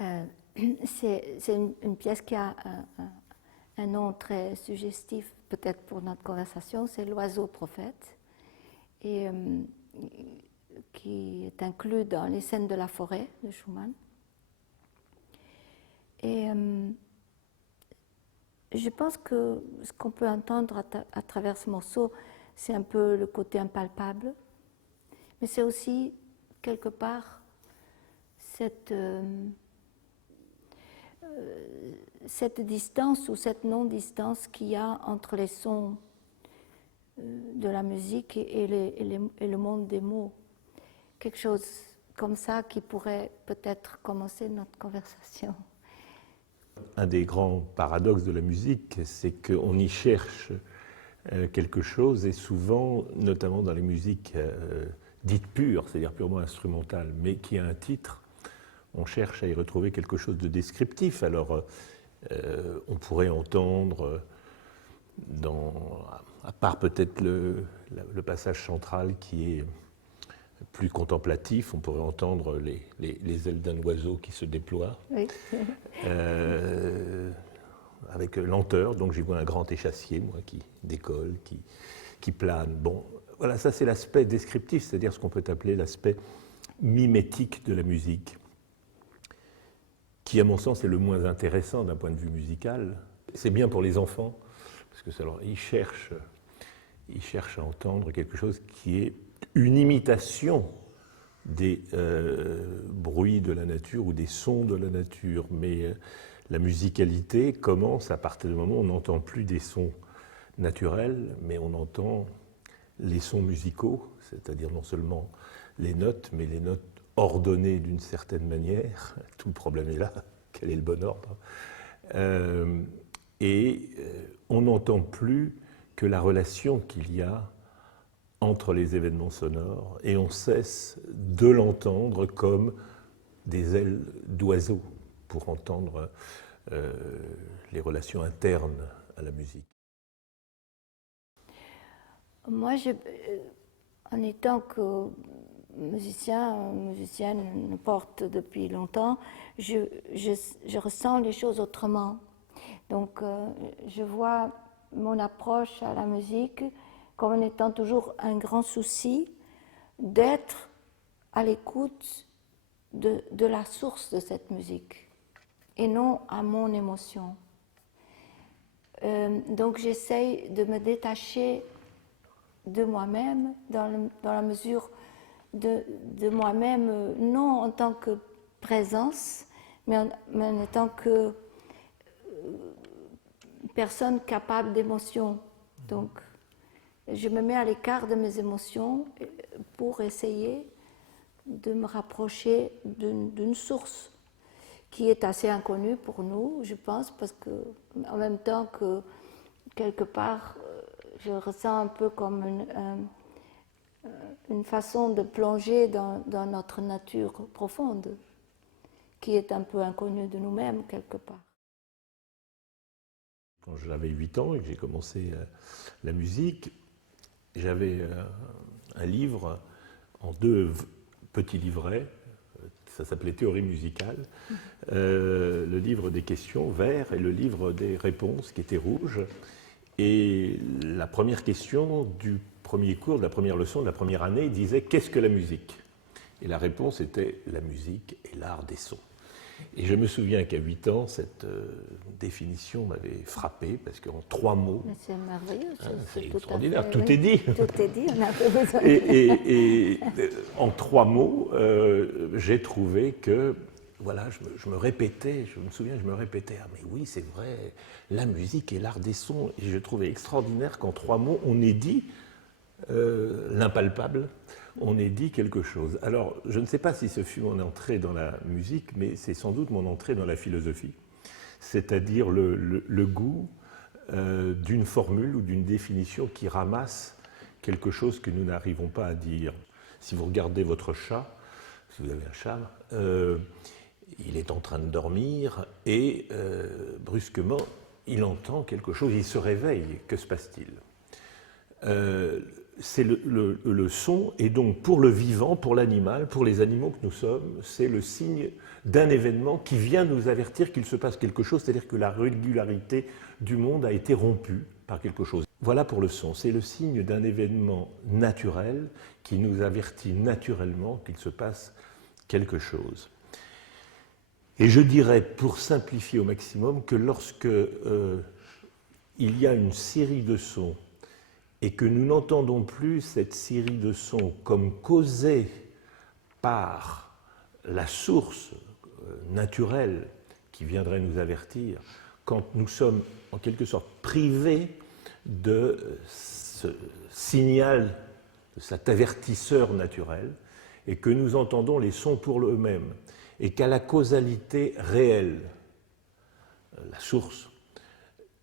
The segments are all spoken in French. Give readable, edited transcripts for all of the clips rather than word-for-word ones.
Euh, c'est une pièce qui a un nom très suggestif, peut-être pour notre conversation, c'est L'oiseau prophète, et qui est inclus dans les scènes de la forêt de Schumann. Et je pense que ce qu'on peut entendre à travers ce morceau, c'est un peu le côté impalpable, mais c'est aussi quelque part cette distance ou cette non-distance qu'il y a entre les sons de la musique et le monde des mots. Quelque chose comme ça qui pourrait peut-être commencer notre conversation. Un des grands paradoxes de la musique, c'est qu'on y cherche quelque chose, et souvent, notamment dans les musiques dites pures, c'est-à-dire purement instrumentales, mais qui a un titre, on cherche à y retrouver quelque chose de descriptif. Alors, on pourrait entendre, à part peut-être le passage central qui est plus contemplatif, on pourrait entendre les ailes d'un oiseau qui se déploient, oui. Avec lenteur. Donc j'y vois un grand échassier, moi, qui décolle, qui plane. Bon, voilà, ça c'est l'aspect descriptif, c'est-à-dire ce qu'on peut appeler l'aspect mimétique de la musique, qui, à mon sens, est le moins intéressant d'un point de vue musical. C'est bien pour les enfants, parce que alors, ils cherchent à entendre quelque chose qui est une imitation des bruits de la nature ou des sons de la nature. Mais la musicalité commence à partir du moment où on n'entend plus des sons naturels, mais on entend les sons musicaux, c'est-à-dire non seulement les notes, mais les notes ordonnées d'une certaine manière. Tout le problème est là, quel est le bon ordre. On n'entend plus que la relation qu'il y a entre les événements sonores, et on cesse de l'entendre comme des ailes d'oiseaux pour entendre les relations internes à la musique. Moi, en étant que musicienne, n'importe depuis longtemps, je ressens les choses autrement. Donc, je vois mon approche à la musique comme en étant toujours un grand souci d'être à l'écoute de la source de cette musique et non à mon émotion. Donc j'essaye de me détacher de moi-même dans la mesure de moi-même, non en tant que présence, mais en tant que personne capable d'émotion. Donc je me mets à l'écart de mes émotions pour essayer de me rapprocher d'une source qui est assez inconnue pour nous, je pense, parce que en même temps que quelque part, je ressens un peu comme une façon de plonger dans notre nature profonde, qui est un peu inconnue de nous-mêmes quelque part. Quand j'avais 8 ans et que j'ai commencé la musique, j'avais un livre en 2 petits livrets, ça s'appelait Théorie musicale, le livre des questions vert et le livre des réponses qui était rouge. Et la première question du premier cours, de la première leçon, de la première année, disait « Qu'est-ce que la musique ?» Et la réponse était « La musique est l'art des sons ». Et je me souviens qu'à 8 ans, cette définition m'avait frappé, parce qu'en 3 mots... Mais c'est merveilleux. C'est extraordinaire, tout est dit. Tout est dit, on n'a pas besoin et en 3 mots, j'ai trouvé que, voilà, je me répétais, je me souviens, je me répétais, ah mais oui, c'est vrai, la musique est l'art des sons. Et je trouvais extraordinaire qu'en 3 mots, on ait dit l'impalpable, on ait dit quelque chose. Alors, je ne sais pas si ce fut mon entrée dans la musique, mais c'est sans doute mon entrée dans la philosophie, c'est-à-dire le goût d'une formule ou d'une définition qui ramasse quelque chose que nous n'arrivons pas à dire. Si vous regardez votre chat, si vous avez un chat, il est en train de dormir et brusquement, il entend quelque chose, il se réveille. Que se passe-t-il ? c'est le son, et donc pour le vivant, pour l'animal, pour les animaux que nous sommes, c'est le signe d'un événement qui vient nous avertir qu'il se passe quelque chose, c'est-à-dire que la régularité du monde a été rompue par quelque chose. Voilà pour le son, c'est le signe d'un événement naturel qui nous avertit naturellement qu'il se passe quelque chose. Et je dirais, pour simplifier au maximum, que lorsque il y a une série de sons et que nous n'entendons plus cette série de sons comme causée par la source naturelle qui viendrait nous avertir, quand nous sommes en quelque sorte privés de ce signal, de cet avertisseur naturel, et que nous entendons les sons pour eux-mêmes, et qu'à la causalité réelle, la source,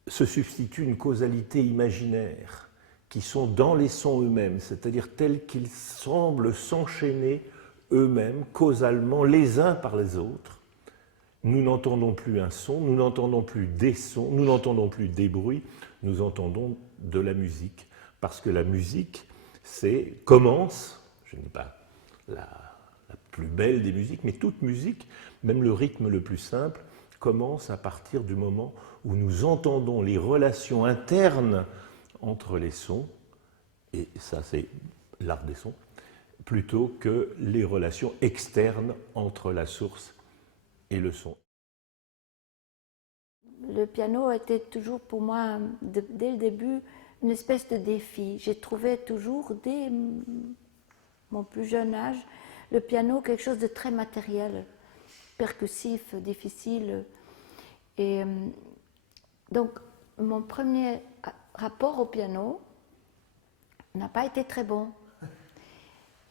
se substitue une causalité imaginaire, qui sont dans les sons eux-mêmes, c'est-à-dire tels qu'ils semblent s'enchaîner eux-mêmes, causalement, les uns par les autres. Nous n'entendons plus un son, nous n'entendons plus des sons, nous n'entendons plus des bruits, nous entendons de la musique. Parce que la musique, commence, je ne dis pas la plus belle des musiques, mais toute musique, même le rythme le plus simple, commence à partir du moment où nous entendons les relations internes entre les sons, et ça c'est l'art des sons, plutôt que les relations externes entre la source et le son. Le piano était toujours pour moi, dès le début, une espèce de défi. J'ai trouvé toujours, dès mon plus jeune âge, le piano quelque chose de très matériel, percussif, difficile. Et donc, mon premier rapport au piano n'a pas été très bon.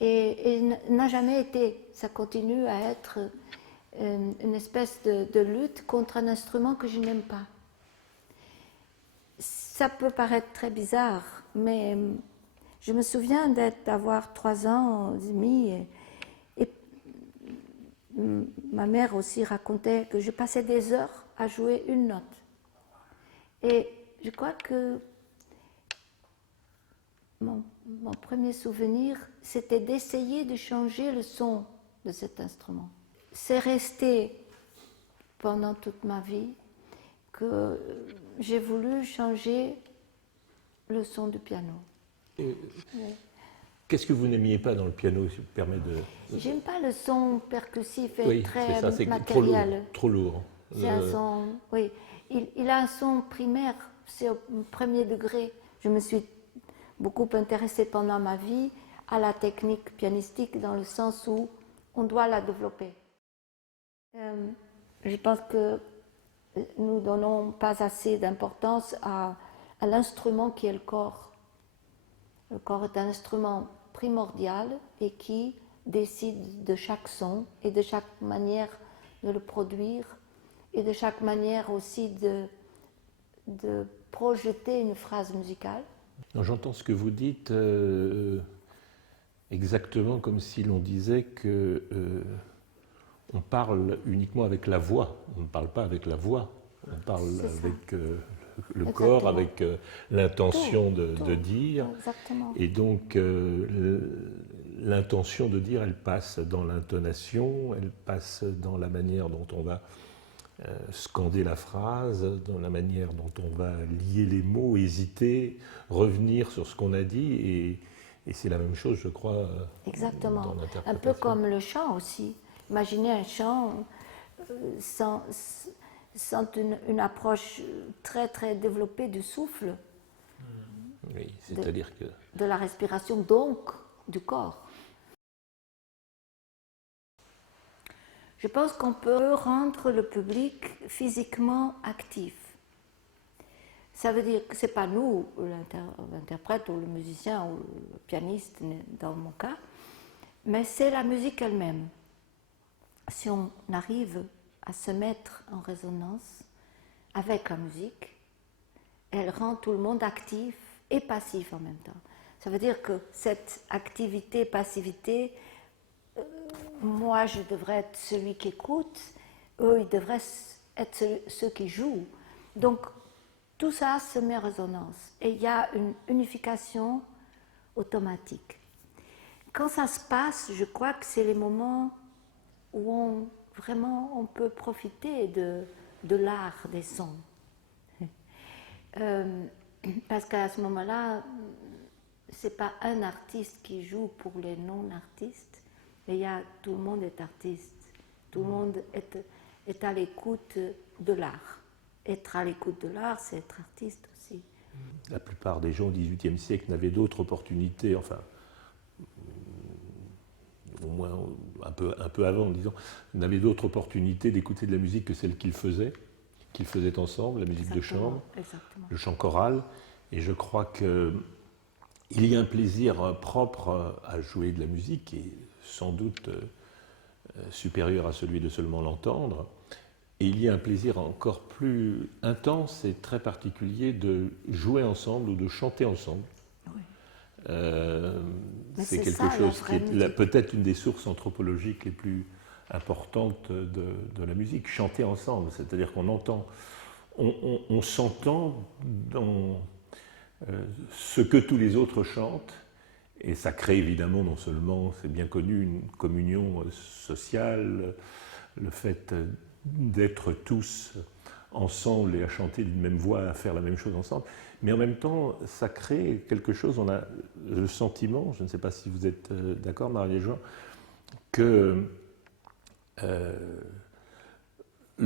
Et n'a jamais été. Ça continue à être une espèce de lutte contre un instrument que je n'aime pas. Ça peut paraître très bizarre, mais je me souviens d'avoir 3 ans et demi et ma mère aussi racontait que je passais des heures à jouer une note. Et je crois que mon premier souvenir, c'était d'essayer de changer le son de cet instrument. C'est resté pendant toute ma vie que j'ai voulu changer le son du piano. Qu'est-ce que vous n'aimiez pas dans le piano, si vous permet de... J'aime pas le son percussif et oui, très ça, c'est matériel. trop lourd. C'est un son, oui. Il a un son primaire, c'est au premier degré. Je me suis beaucoup intéressée pendant ma vie à la technique pianistique dans le sens où on doit la développer. Je pense que nous ne donnons pas assez d'importance à l'instrument qui est le corps. Le corps est un instrument primordial et qui décide de chaque son et de chaque manière de le produire et de chaque manière aussi de projeter une phrase musicale. J'entends ce que vous dites exactement comme si l'on disait que on parle uniquement avec la voix, on ne parle pas avec la voix, on parle avec le corps, avec l'intention de dire. Exactement. Et donc l'intention de dire, elle passe dans l'intonation, elle passe dans la manière dont on va scander la phrase, dans la manière dont on va lier les mots, hésiter, revenir sur ce qu'on a dit, et c'est la même chose, je crois, exactement. Dans l'interprétation. Un peu comme le chant aussi. Imaginez un chant sans une approche très très développée du souffle, oui, c'est-à-dire que... de la respiration, donc du corps. Je pense qu'on peut rendre le public physiquement actif. Ça veut dire que ce n'est pas nous, l'interprète ou le musicien ou le pianiste dans mon cas, mais c'est la musique elle-même. Si on arrive à se mettre en résonance avec la musique, elle rend tout le monde actif et passif en même temps. Ça veut dire que cette activité-passivité, moi je devrais être celui qui écoute, eux ils devraient être ceux qui jouent. Donc tout ça se met en résonance et il y a une unification automatique. Quand ça se passe, je crois que c'est les moments où vraiment on peut profiter de l'art des sons. Parce qu'à ce moment-là, c'est pas un artiste qui joue pour les non-artistes, mais tout le monde est artiste, tout le monde est à l'écoute de l'art. Être à l'écoute de l'art, c'est être artiste aussi. La plupart des gens au XVIIIe siècle n'avaient d'autre opportunité, enfin, au moins un peu avant, disons, n'avaient d'autre opportunité d'écouter de la musique que celle qu'ils faisaient ensemble, la musique de chambre, le chant choral. Et je crois qu'il y a un plaisir propre à jouer de la musique, et sans doute supérieur à celui de seulement l'entendre. Et il y a un plaisir encore plus intense et très particulier de jouer ensemble ou de chanter ensemble. Oui. C'est quelque chose qui est peut-être une des sources anthropologiques les plus importantes de la musique. Chanter ensemble, c'est-à-dire qu'on entend, on s'entend dans ce que tous les autres chantent, et ça crée évidemment non seulement, c'est bien connu, une communion sociale, le fait d'être tous ensemble et à chanter d'une même voix, à faire la même chose ensemble, mais en même temps, ça crée quelque chose, on a le sentiment, je ne sais pas si vous êtes d'accord, Marie-Jean, que le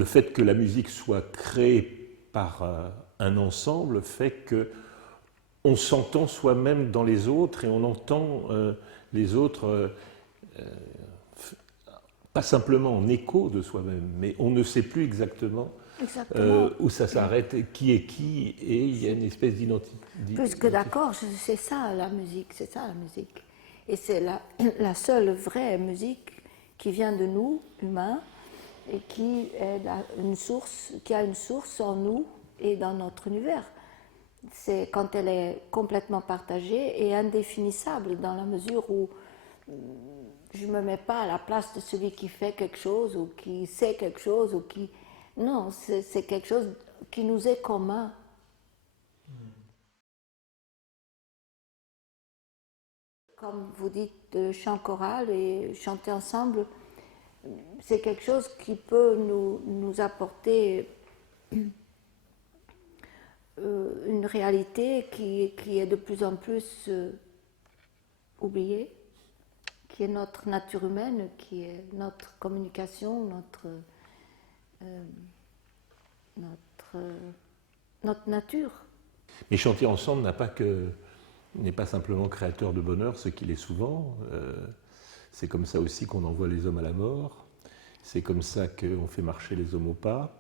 fait que la musique soit créée par un ensemble fait que on s'entend soi-même dans les autres et on entend les autres pas simplement en écho de soi-même, mais on ne sait plus exactement où ça s'arrête, qui est qui, et il y a une espèce d'identité. Plus que d'accord, c'est ça la musique, c'est ça la musique. Et c'est la seule vraie musique qui vient de nous, humains, et qui a une source en nous et dans notre univers. C'est quand elle est complètement partagée et indéfinissable, dans la mesure où je ne me mets pas à la place de celui qui fait quelque chose ou qui sait quelque chose ou qui... Non, c'est quelque chose qui nous est commun. Comme vous dites, chant choral et chanter ensemble, c'est quelque chose qui peut nous apporter une réalité qui est de plus en plus oubliée, qui est notre nature humaine, qui est notre communication, notre nature. Mais chanter ensemble n'est pas simplement créateur de bonheur, ce qu'il est souvent. C'est comme ça aussi qu'on envoie les hommes à la mort. C'est comme ça qu'on fait marcher les hommes au pas.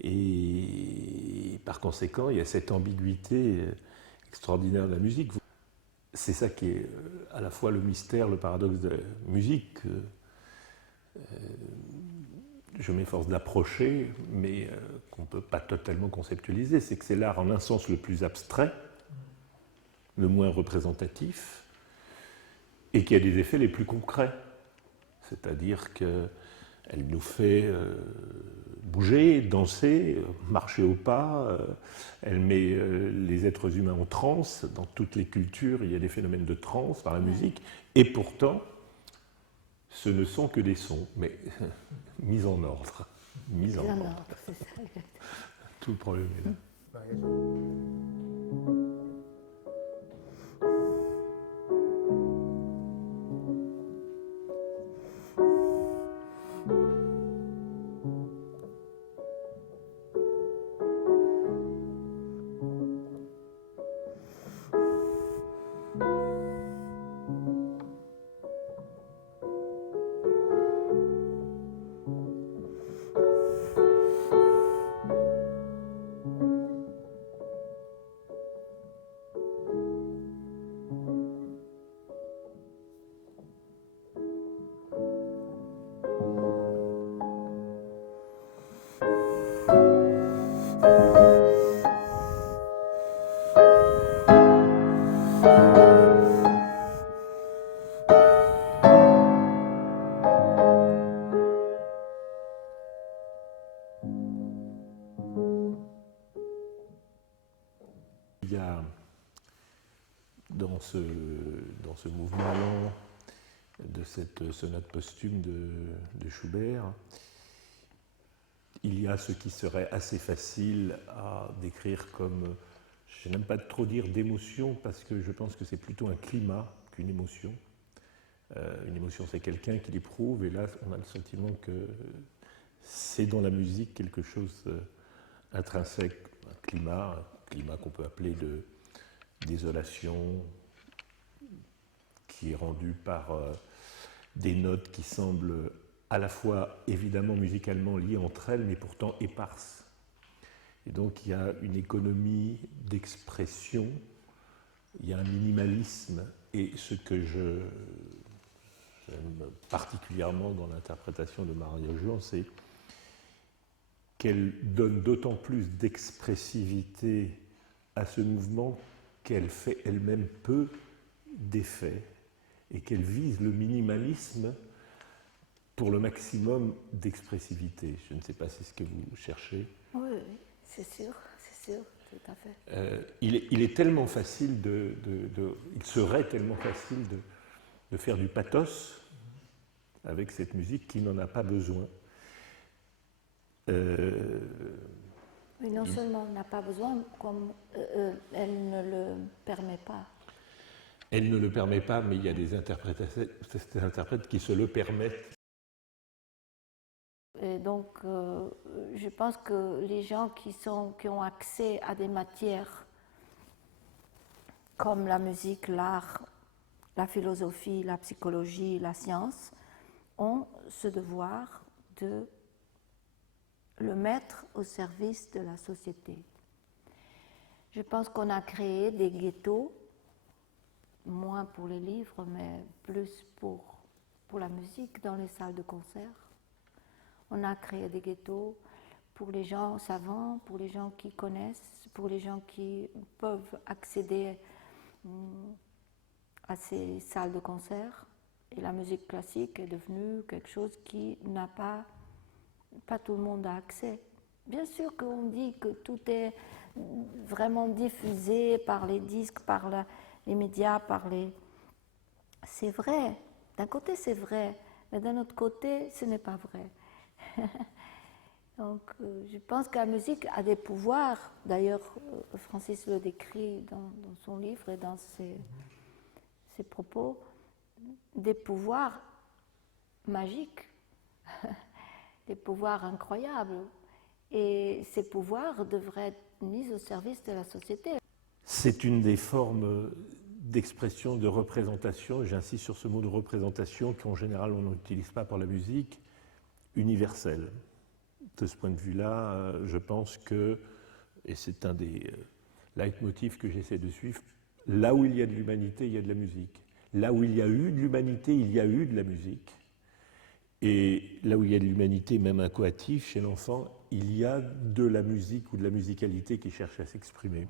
Et par conséquent, il y a cette ambiguïté extraordinaire de la musique. C'est ça qui est à la fois le mystère, le paradoxe de la musique. Je m'efforce d'approcher, mais qu'on ne peut pas totalement conceptualiser. C'est que c'est l'art en un sens le plus abstrait, le moins représentatif, et qui a des effets les plus concrets. C'est-à-dire qu'elle nous fait bouger, danser, marcher au pas, elle met les êtres humains en transe. Dans toutes les cultures, il y a des phénomènes de transe par la musique, et pourtant, ce ne sont que des sons, mais mis en ordre. Mis en ordre. C'est ça. Tout le problème est là. Il y a dans ce dans ce mouvement lent de cette sonate posthume de Schubert, il y a ce qui serait assez facile à décrire comme, je n'aime pas trop dire d'émotion, parce que je pense que c'est plutôt un climat qu'une émotion. Une émotion, c'est quelqu'un qui l'éprouve, et là, on a le sentiment que c'est dans la musique quelque chose intrinsèque, un climat qu'on peut appeler de désolation, qui est rendu par des notes qui semblent à la fois évidemment musicalement liées entre elles, mais pourtant éparses. Et donc il y a une économie d'expression, il y a un minimalisme, et ce que j'aime particulièrement dans l'interprétation de Maria Juan, c'est qu'elle donne d'autant plus d'expressivité à ce mouvement qu'elle fait elle-même peu d'effet et qu'elle vise le minimalisme pour le maximum d'expressivité. Je ne sais pas si c'est ce que vous cherchez. Oui, c'est sûr, tout à fait. Il est tellement facile il serait tellement facile de faire du pathos avec cette musique qui n'en a pas besoin. Mais non seulement elle n'a pas besoin, comme elle ne le permet pas. Elle ne le permet pas, mais il y a des interprètes qui se le permettent. Et donc, je pense que les gens qui ont accès à des matières comme la musique, l'art, la philosophie, la psychologie, la science, ont ce devoir de le mettre au service de la société. Je pense qu'on a créé des ghettos, moins pour les livres, mais plus pour la musique dans les salles de concert. On a créé des ghettos pour les gens savants, pour les gens qui connaissent, pour les gens qui peuvent accéder à ces salles de concert. Et la musique classique est devenue quelque chose qui n'a pas tout le monde a accès. Bien sûr qu'on dit que tout est vraiment diffusé par les disques, par les médias, C'est vrai, d'un côté c'est vrai, mais d'un autre côté ce n'est pas vrai. Donc je pense que la musique a des pouvoirs, d'ailleurs Francis le décrit dans son livre et dans ses propos, des pouvoirs magiques, des pouvoirs incroyables. Et ces pouvoirs devraient être mis au service de la société. C'est une des formes d'expression, de représentation, j'insiste sur ce mot de représentation qu'en général on n'utilise pas pour la musique, universelle. De ce point de vue-là, je pense que, et c'est un des leitmotifs que j'essaie de suivre, là où il y a de l'humanité, il y a de la musique. Là où il y a eu de l'humanité, il y a eu de la musique. Et là où il y a de l'humanité, même incoative, chez l'enfant, il y a de la musique ou de la musicalité qui cherche à s'exprimer.